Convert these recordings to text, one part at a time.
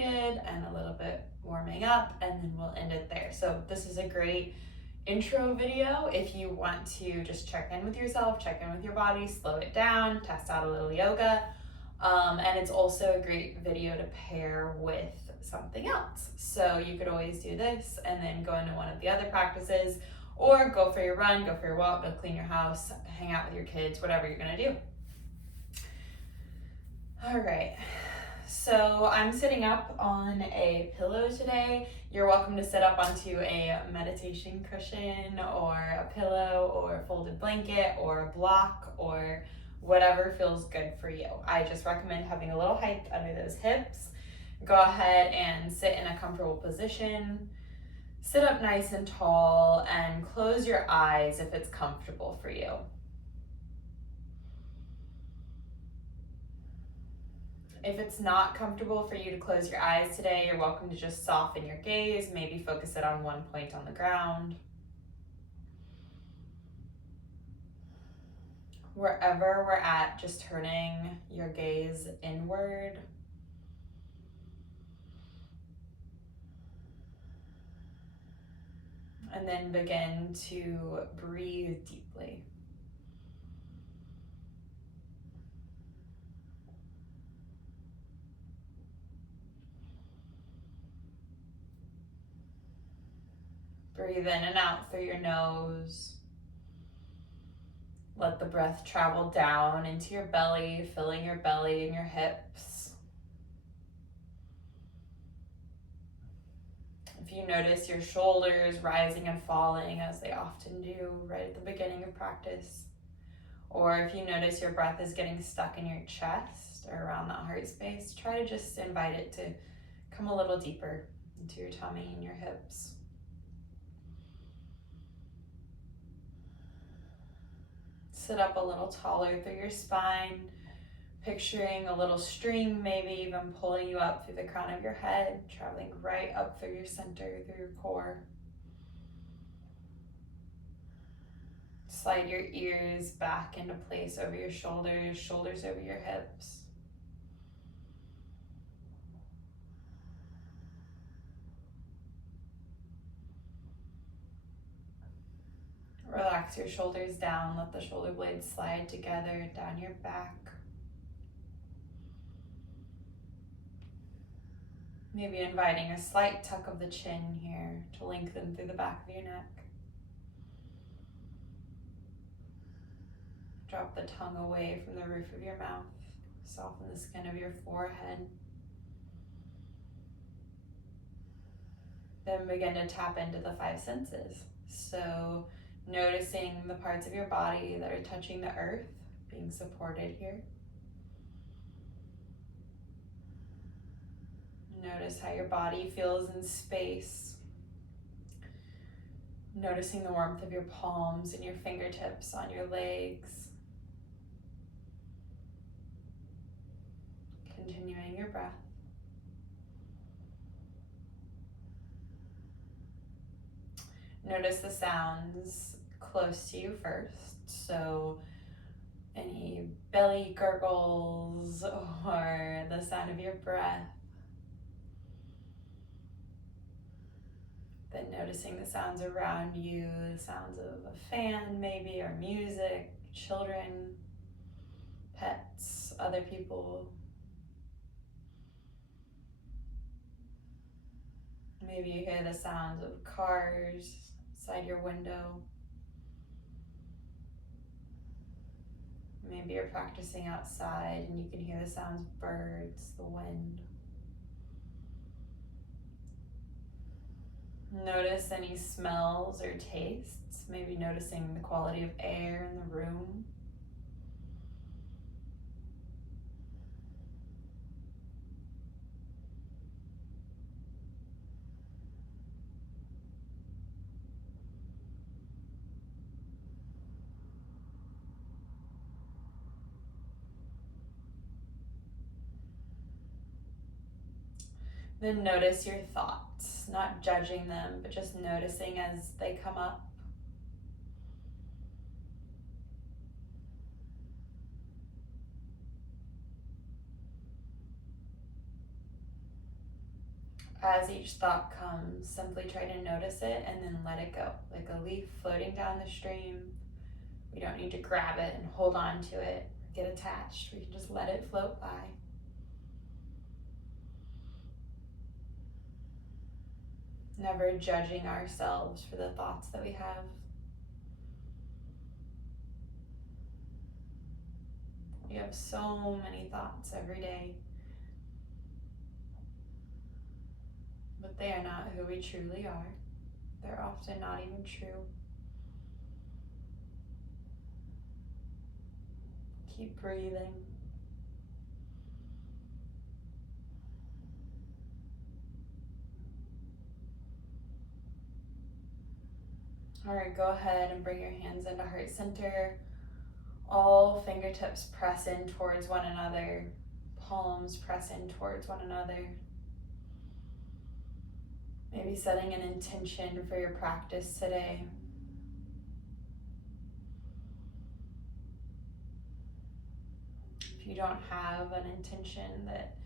seated and a little bit warming up, and then we'll end it there. So this is a great intro video if you want to just check in with yourself, check in with your body, slow it down, test out a little yoga. And it's also a great video to pair with something else. So you could always do this and then go into one of the other practices, or go for your run, go for your walk, go clean your house, hang out with your kids, whatever you're gonna do. All right, so I'm sitting up on a pillow today. You're welcome to sit up onto a meditation cushion or a pillow or a folded blanket or a block or whatever feels good for you. I just recommend having a little height under those hips. Go ahead and sit in a comfortable position. Sit up nice and tall and close your eyes if it's comfortable for you. If it's not comfortable for you to close your eyes today, you're welcome to just soften your gaze, maybe focus it on one point on the ground. Wherever we're at, just turning your gaze inward. And then begin to breathe deeply. Breathe in and out through your nose. Let the breath travel down into your belly, filling your belly and your hips. If you notice your shoulders rising and falling, as they often do right at the beginning of practice, or if you notice your breath is getting stuck in your chest or around that heart space, try to just invite it to come a little deeper into your tummy and your hips. Sit up a little taller through your spine, picturing a little string, maybe even pulling you up through the crown of your head, traveling right up through your center, through your core. Slide your ears back into place over your shoulders, shoulders over your hips. Relax your shoulders down, let the shoulder blades slide together down your back. Maybe inviting a slight tuck of the chin here to lengthen through the back of your neck. Drop the tongue away from the roof of your mouth. Soften the skin of your forehead. Then begin to tap into the five senses. So noticing the parts of your body that are touching the earth, being supported here. Notice how your body feels in space. Noticing the warmth of your palms and your fingertips on your legs. Continuing your breath. Notice the sounds close to you first. So any belly gurgles or the sound of your breath. Then noticing the sounds around you, the sounds of a fan maybe, or music, children, pets, other people. Maybe you hear the sounds of cars outside your window. Maybe you're practicing outside and you can hear the sounds of birds, the wind. Notice any smells or tastes, maybe noticing the quality of air in the room. Then notice your thoughts, not judging them, but just noticing as they come up. As each thought comes, simply try to notice it and then let it go. Like a leaf floating down the stream. We don't need to grab it and hold on to it, get attached. We can just let it float by. Never judging ourselves for the thoughts that we have. We have so many thoughts every day, but they are not who we truly are. They're often not even true. Keep breathing. All right, go ahead and bring your hands into heart center. All fingertips press in towards one another. Palms press in towards one another. Maybe setting an intention for your practice today. If you don't have an intention that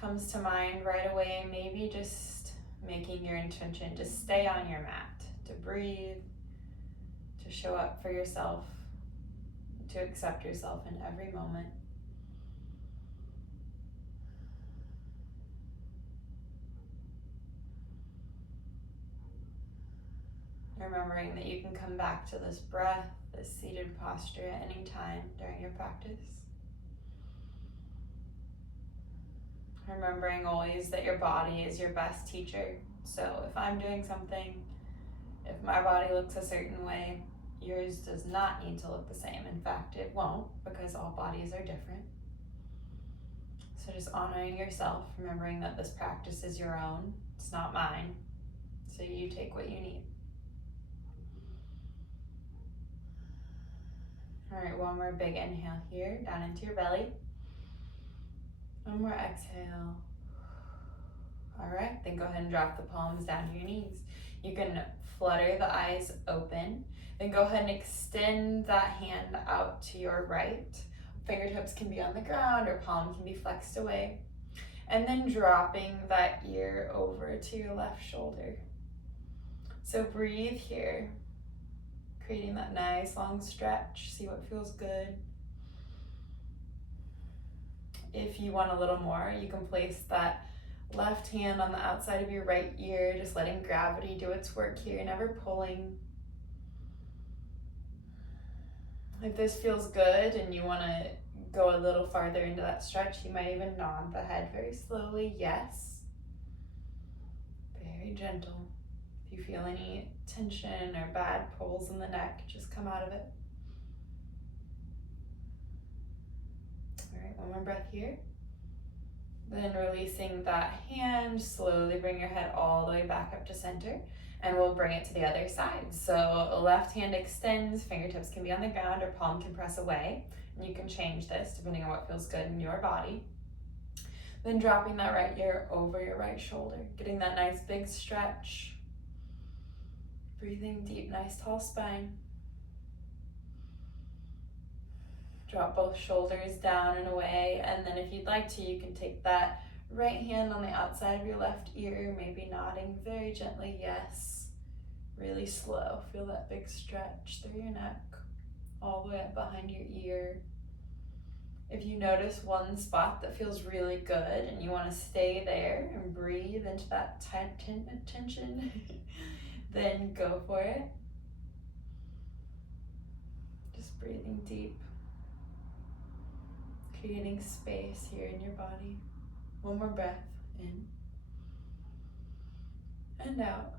comes to mind right away, maybe just making your intention to stay on your mat, to breathe, to show up for yourself, to accept yourself in every moment. Remembering that you can come back to this breath, this seated posture at any time during your practice. Remembering always that your body is your best teacher. So if I'm doing something, if my body looks a certain way, yours does not need to look the same. In fact, it won't, because all bodies are different. So just honoring yourself, remembering that this practice is your own, it's not mine. So you take what you need. All right, one more big inhale here, down into your belly. One more exhale. All right, then go ahead and drop the palms down to your knees. You can flutter the eyes open. Then go ahead and extend that hand out to your right. Fingertips can be on the ground or palm can be flexed away. And then dropping that ear over to your left shoulder. So breathe here, creating that nice long stretch. See what feels good. If you want a little more, you can place that left hand on the outside of your right ear, just letting gravity do its work here, never pulling. If this feels good and you want to go a little farther into that stretch, you might even nod the head very slowly, yes. Very gentle. If you feel any tension or bad pulls in the neck, just come out of it. All right, one more breath here. Then releasing that hand, slowly bring your head all the way back up to center, and we'll bring it to the other side. So left hand extends, fingertips can be on the ground or palm can press away. And you can change this depending on what feels good in your body. Then dropping that right ear over your right shoulder, getting that nice big stretch. Breathing deep, nice tall spine. Drop both shoulders down and away, and then if you'd like to, you can take that right hand on the outside of your left ear, maybe nodding very gently, yes. Really slow. Feel that big stretch through your neck, all the way up behind your ear. If you notice one spot that feels really good and you want to stay there and breathe into that tension, then go for it. Just breathing deep. Creating space here in your body. One more breath in and out.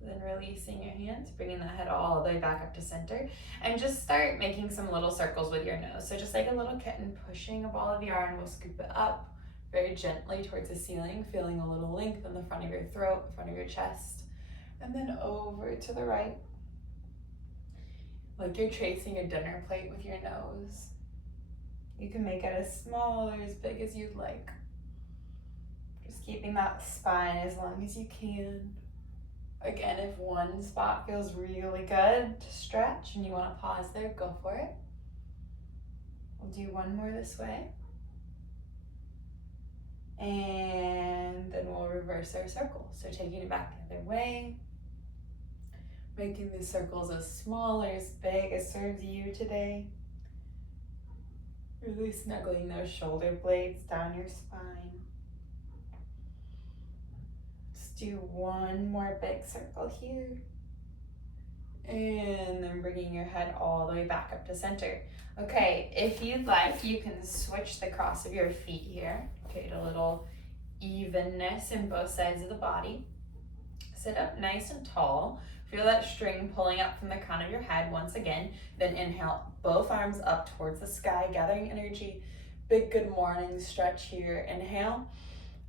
Then releasing your hands, bringing the head all the way back up to center, and just start making some little circles with your nose. So just like a little kitten pushing a ball of yarn, we'll scoop it up very gently towards the ceiling, feeling a little length in the front of your throat, the front of your chest, and then over to the right, like you're tracing a dinner plate with your nose. You can make it as small or as big as you'd like. Just keeping that spine as long as you can. Again, if one spot feels really good to stretch and you want to pause there, go for it. We'll do one more this way. And reverse our circle. So taking it back the other way, making the circles as small or as big as serves you today. Really snuggling those shoulder blades down your spine. Let's do one more big circle here. And then bringing your head all the way back up to center. Okay, if you'd like, you can switch the cross of your feet here. Create a little evenness in both sides of the body. Sit up nice and tall. Feel that string pulling up from the crown of your head once again. Then inhale, both arms up towards the sky, gathering energy. Big good morning stretch here. Inhale.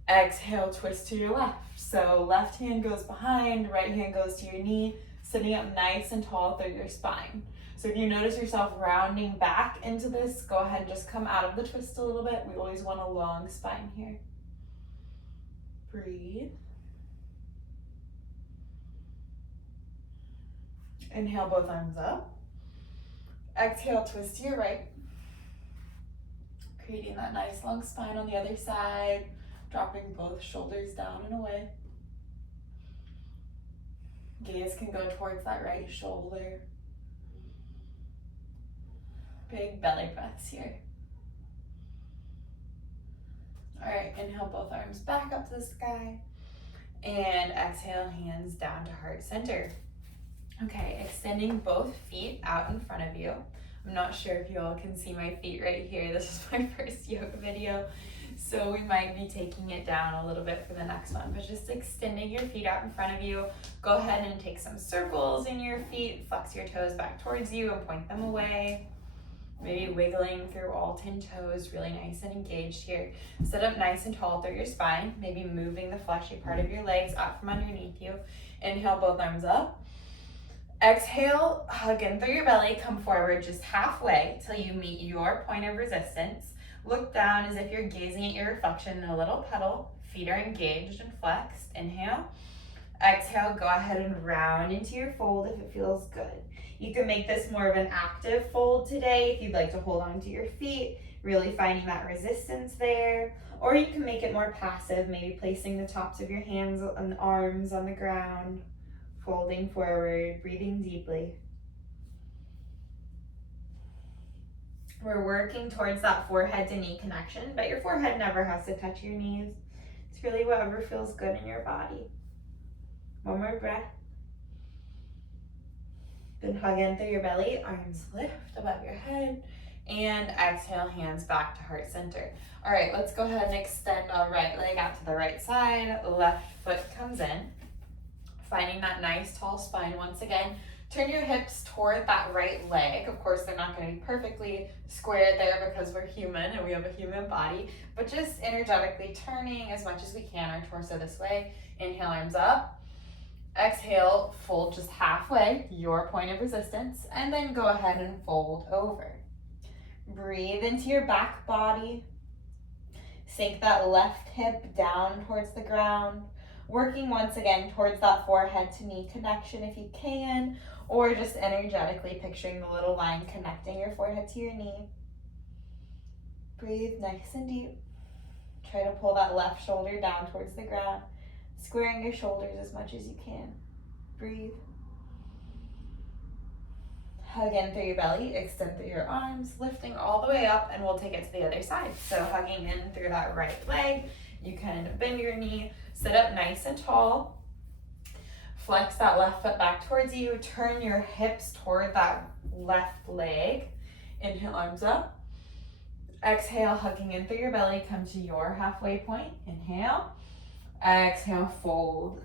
Exhale, twist to your left. So left hand goes behind, right hand goes to your knee, sitting up nice and tall through your spine. So if you notice yourself rounding back into this, go ahead and just come out of the twist a little bit. We always want a long spine here. Breathe. Inhale, both arms up. Exhale, twist to your right. Creating that nice long spine on the other side. Dropping both shoulders down and away. Gaze can go towards that right shoulder. Big belly breaths here. All right, inhale, both arms back up to the sky. And exhale, hands down to heart center. Okay, extending both feet out in front of you. I'm not sure if you all can see my feet right here. This is my first yoga video, so we might be taking it down a little bit for the next one, but just extending your feet out in front of you. Go ahead and take some circles in your feet. Flex your toes back towards you and point them away. Maybe wiggling through all 10 toes, really nice and engaged here. Sit up nice and tall through your spine, maybe moving the fleshy part of your legs out from underneath you. Inhale, both arms up. Exhale, hug in through your belly, come forward just halfway till you meet your point of resistance. Look down as if you're gazing at your reflection in a little puddle. Feet are engaged and flexed. Inhale. Exhale, go ahead and round into your fold if it feels good. You can make this more of an active fold today if you'd like to hold on to your feet, really finding that resistance there. Or you can make it more passive, maybe placing the tops of your hands and arms on the ground. Folding forward, breathing deeply. We're working towards that forehead to knee connection, but your forehead never has to touch your knees. It's really whatever feels good in your body. One more breath. Then hug in through your belly, arms lift above your head, and exhale, hands back to heart center. All right, let's go ahead and extend our right leg out to the right side. Left foot comes in. Finding that nice tall spine once again. Turn your hips toward that right leg. Of course, they're not going to be perfectly square there because we're human and we have a human body, but just energetically turning as much as we can our torso this way. Inhale, arms up. Exhale, fold just halfway, your point of resistance, and then go ahead and fold over. Breathe into your back body. Sink that left hip down towards the ground. Working once again towards that forehead to knee connection if you can, or just energetically picturing the little line connecting your forehead to your knee. Breathe nice and deep. Try to pull that left shoulder down towards the ground, squaring your shoulders as much as you can. Breathe. Hug in through your belly, extend through your arms, lifting all the way up, and we'll take it to the other side. So hugging in through that right leg, you can bend your knee, sit up nice and tall. Flex that left foot back towards you. Turn your hips toward that left leg. Inhale, arms up. Exhale, hugging in through your belly. Come to your halfway point. Inhale. Exhale, fold.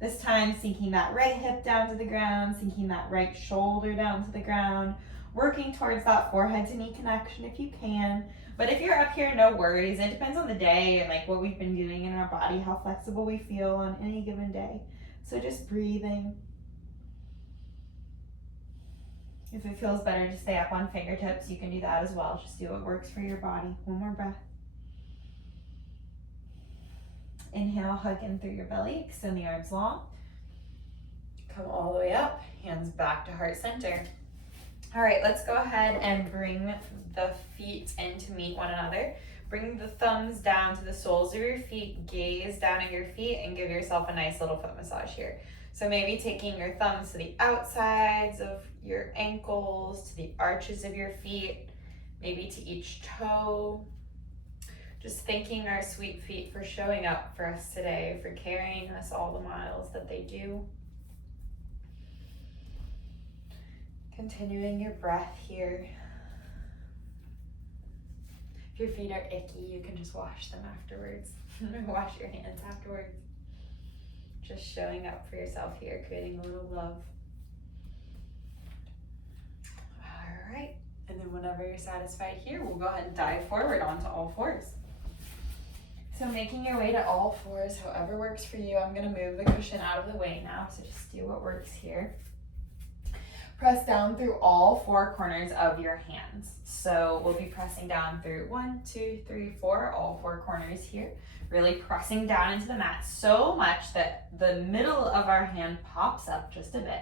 This time, sinking that right hip down to the ground, sinking that right shoulder down to the ground, working towards that forehead to knee connection if you can. But if you're up here, no worries. It depends on the day and like what we've been doing in our body, how flexible we feel on any given day. So just breathing. If it feels better to stay up on fingertips, you can do that as well. Just do what works for your body. One more breath. Inhale, hug in through your belly, extend the arms long. Come all the way up, hands back to heart center. All right, let's go ahead and bring the feet in to meet one another. Bring the thumbs down to the soles of your feet, gaze down at your feet, and give yourself a nice little foot massage here. So maybe taking your thumbs to the outsides of your ankles, to the arches of your feet, maybe to each toe. Just thanking our sweet feet for showing up for us today, for carrying us all the miles that they do. Continuing your breath here. If your feet are icky, you can just wash them afterwards. Wash your hands afterwards. Just showing up for yourself here, creating a little love. All right, and then whenever you're satisfied here, we'll go ahead and dive forward onto all fours. So making your way to all fours, however works for you. I'm gonna move the cushion out of the way now, so just do what works here. Press down through all four corners of your hands. So we'll be pressing down through 1, 2, 3, 4, all four corners here. Really pressing down into the mat so much that the middle of our hand pops up just a bit.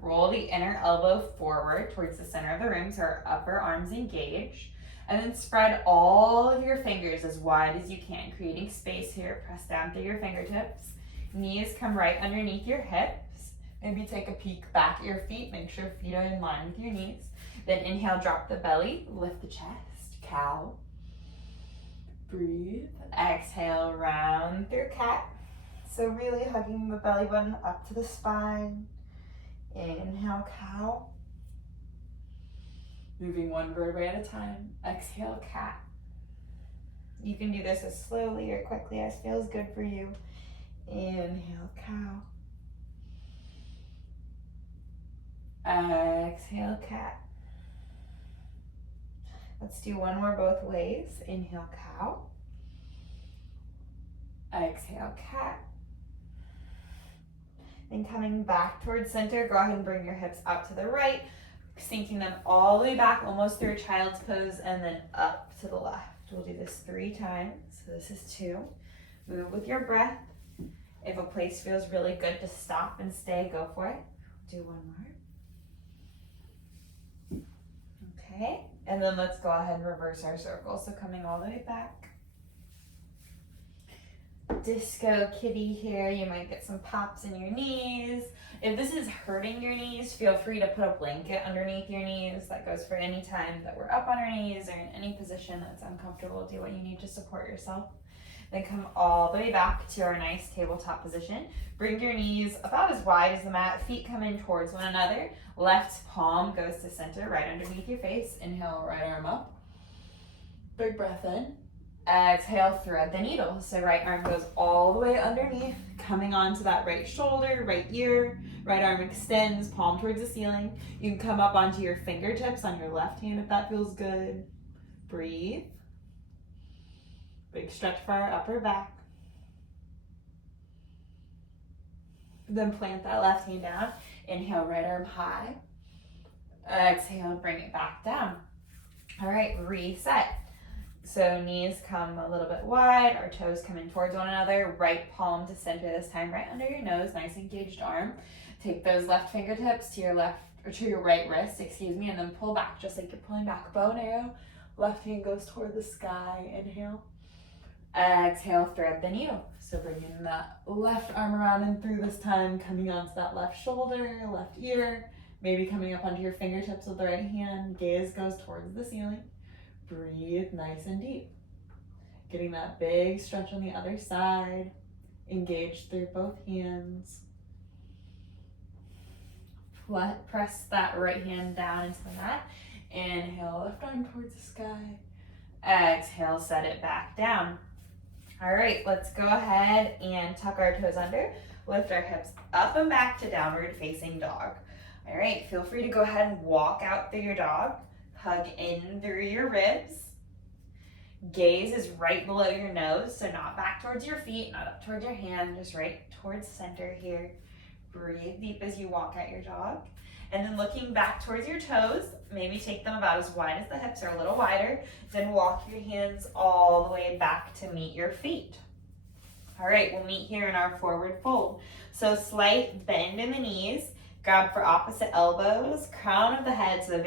Roll the inner elbow forward towards the center of the room so our upper arms engage. And then spread all of your fingers as wide as you can, creating space here. Press down through your fingertips. Knees come right underneath your hips. Maybe take a peek back at your feet. Make sure feet are in line with your knees. Then inhale, drop the belly, lift the chest, cow. Breathe. Exhale, round through cat. So really hugging the belly button up to the spine. Inhale, cow. Moving one vertebrae at a time. Exhale, cat. You can do this as slowly or quickly as feels good for you. Inhale, cow. Exhale, cat. Let's do one more both ways. Inhale, cow. Exhale, cat. Then coming back towards center, go ahead and bring your hips up to the right, sinking them all the way back, almost through a child's pose, and then up to the left. We'll do this 3 times. So this is 2. Move with your breath. If a place feels really good to stop and stay, go for it. Do one more. Okay, and then let's go ahead and reverse our circle. So coming all the way back. Disco kitty here. You might get some pops in your knees. If this is hurting your knees, feel free to put a blanket underneath your knees. That goes for any time that we're up on our knees or in any position that's uncomfortable. Do what you need to support yourself. Then come all the way back to our nice tabletop position. Bring your knees about as wide as the mat. Feet come in towards one another. Left palm goes to center, right underneath your face. Inhale, right arm up. Big breath in. Exhale, thread the needle. So right arm goes all the way underneath, coming onto that right shoulder, right ear. Right arm extends, palm towards the ceiling. You can come up onto your fingertips on your left hand if that feels good. Breathe. Big stretch for our upper back. Then plant that left hand down. Inhale, right arm high. Exhale, bring it back down. All right, reset. So knees come a little bit wide, our toes come in towards one another, right palm to center this time, right under your nose, nice engaged arm. Take those left fingertips to your left, or to your right wrist, and then pull back just like you're pulling back a bow and arrow. Left hand goes toward the sky, inhale. Exhale, thread the needle. So bringing that left arm around and through this time, coming onto that left shoulder, left ear, maybe coming up onto your fingertips with the right hand, gaze goes towards the ceiling. Breathe nice and deep. Getting that big stretch on the other side. Engage through both hands. Press that right hand down into the mat. Inhale, left arm towards the sky. Exhale, set it back down. All right, let's go ahead and tuck our toes under. Lift our hips up and back to downward facing dog. All right, feel free to go ahead and walk out through your dog. Hug in through your ribs. Gaze is right below your nose, so not back towards your feet, not up towards your hand, just right towards center here. Breathe deep as you walk out your dog. And then looking back towards your toes, maybe take them about as wide as the hips or a little wider. Then walk your hands all the way back to meet your feet. All right, we'll meet here in our forward fold. So slight bend in the knees, grab for opposite elbows, crown of the head to the very